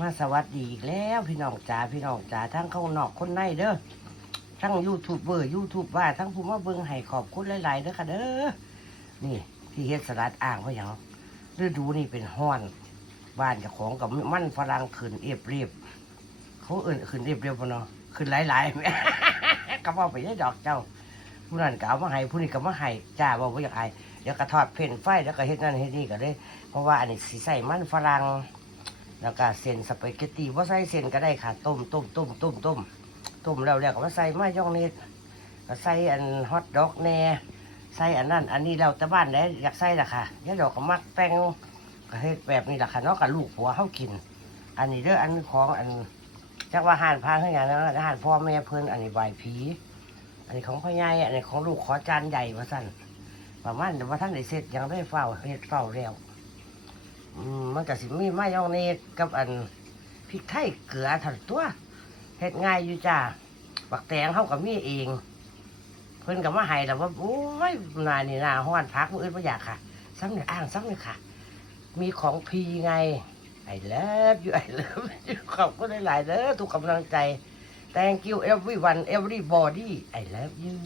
มาสวัสดีอีกแล้วพี่น้องจ๋าพี่น้องจ๋าทั้งเข้านอกคนในเด้อทั้งยูทูบเบอร์ยูทูบว่าทั้งผู้มาเบิ่งให้ขอบคุณหลายๆเด้อค่ะเด้อนี่ที่เฮ็ดสลัดอ่างว่าหยังฤดูนี่เป็นห้อน บ้านเจ้าของกับมันฝรั่งขึ้นเรียบเรียบเขาเอิ่นขึ้นเรียบเรียบปะเนาะขึ้นหลายๆแม่ก็บอกไปได้ดอกเจ้า ผู้นั้นก็เอามาให้ผู้นี้ก็มาให้จ้าบอกว่าอยากให้เดี๋ยวก็ทอดเพ่นไฟแล้วก็เฮ็ดนั่นเฮ็ดนี่ก็ได้ เพราะว่าอันนี้สิใส่มันฝรั่ง แล้วก็เส้นสปาเกตตีว่าใส่เส้นก็ได้ค่ะต้มต้มต้มต้มต้มต้มแล้วแล้วก็มาใส่มายองเนสก็ใส่อันฮอทดอกแน่ใส่อันนั้นอันนี้เราแต่บ้านไหนอยากใส่ละค่ะยายดอกก็มักแป้งก็เฮ็ดแบบนี้ละค่ะเนาะกับลูกผัวเขากิน อันนี้เด้ออันของอันจักว่าหานพางขึ้นอย่างนั้นอาหารพ่อแม่เพิ่นอันนี้ใบผีอันนี้ของพ่อใหญ่อันนี้ของลูกขอจานใหญ่มาสั่นประมาณเดี๋ยวว่าท่านได้เสร็จยังได้เฝ้าเฮ็ดเฝ้าแล้ว มันก็สิมีมายองเนสกับอันพริกไทยเกลือถัดตัวเฮ็ดง่ายอยู่จ้าบักแตงเข้ากับมีเอง เพิ่นกับมาให้แล้วว่าโอ้ยนานี่นาห้อนพักมืออื่นไม่อยากค่ะซ้ำเนี่ยอ้างซ้ำเนี่ยค่ะ มีของพีไงไอ้เลิฟอยู่ไอ้เลิฟขอบคุณหลายๆเด้อทุกกำลังใจ thank you everyone everybody I love you